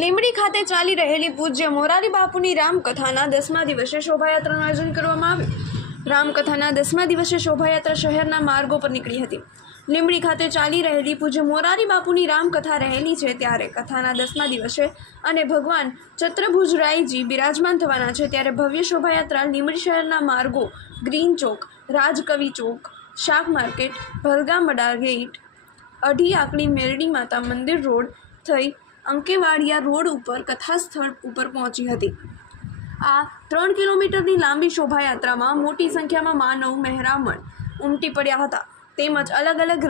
લીંબડી ખાતે ચાલી રહેલી પૂજ્ય મોરારી બાપુની રામકથાના 10મા દિવસે શોભાયાત્રાનું આયોજન કરવામાં આવ્યું। રામકથાના 10મા દિવસે શોભાયાત્રા શહેરના માર્ગો પર નીકળી હતી। લીંબડી ખાતે ચાલી રહેલી પૂજ્ય મોરારી બાપુની રામકથા રહેલી છે, ત્યારે કથાના 10મા દિવસે અને ભગવાન ચત્રભુજરાયજી બિરાજમાન થવાના છે, ત્યારે ભવ્ય શોભાયાત્રા લીંબડી શહેરના માર્ગો ગ્રીન ચોક, રાજકવિ ચોક, શાક માર્કેટ, ભલગામડા ગેટ, અઢી આકડી મેરડી માતા મંદિર રોડ થઈ અંકેવાડિયા રોડ ઉપર કથા સ્થળ ઉપર પહોંચી હતી। આ 3 કિલોમીટરની લાંબી શોભાયાત્રામાં મોટી સંખ્યામાં માનવ મહેરામણ ઉમટી પડ્યા હતા, તેમજ અલગ અલગ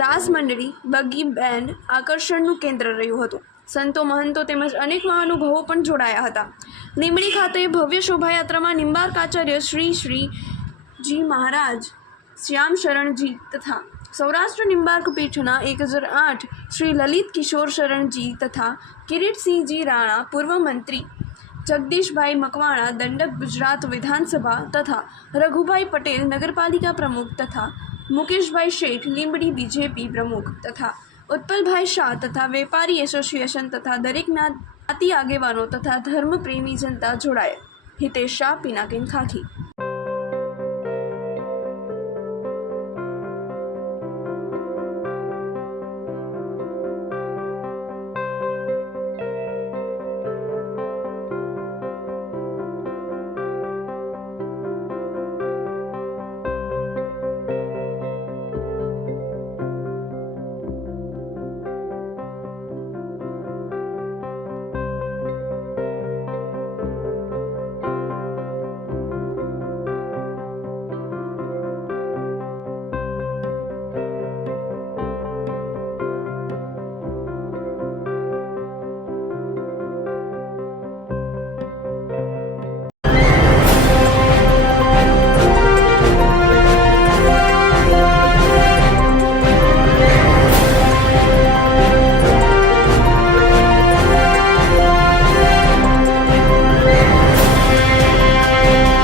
રાસ મંડળી, બગી બેન્ડ આકર્ષણનું કેન્દ્ર રહ્યું હતું। સંતો, મહંતો તેમજ અનેક મહાનુભાવો પણ જોડાયા હતા। લીંબડી ખાતે ભવ્ય શોભાયાત્રામાં નિંબાર્કાચાર્ય શ્રીજી મહારાજ, શ્યામ શરણજી તથા સૌરાષ્ટ્ર નિંબાર્ક પીઠના 1008 શ્રી લલિત કિશોર શરણજી તથા કિરીટસિંહજી રાણા, પૂર્વ મંત્રી જગદીશભાઈ મકવાણા, દંડક ગુજરાત વિધાનસભા તથા રઘુભાઈ પટેલ નગરપાલિકા પ્રમુખ તથા મુકેશભાઈ શેઠ લીંબડી બીજેપી પ્રમુખ તથા ઉત્પલભાઈ શાહ તથા વેપારી એસોસિએશન તથા દરેક જ્ઞાતિ આગેવાનો તથા ધર્મપ્રેમી જનતા જોડાયા। હિતેશ શાહ, પિનાકિન ખાખી।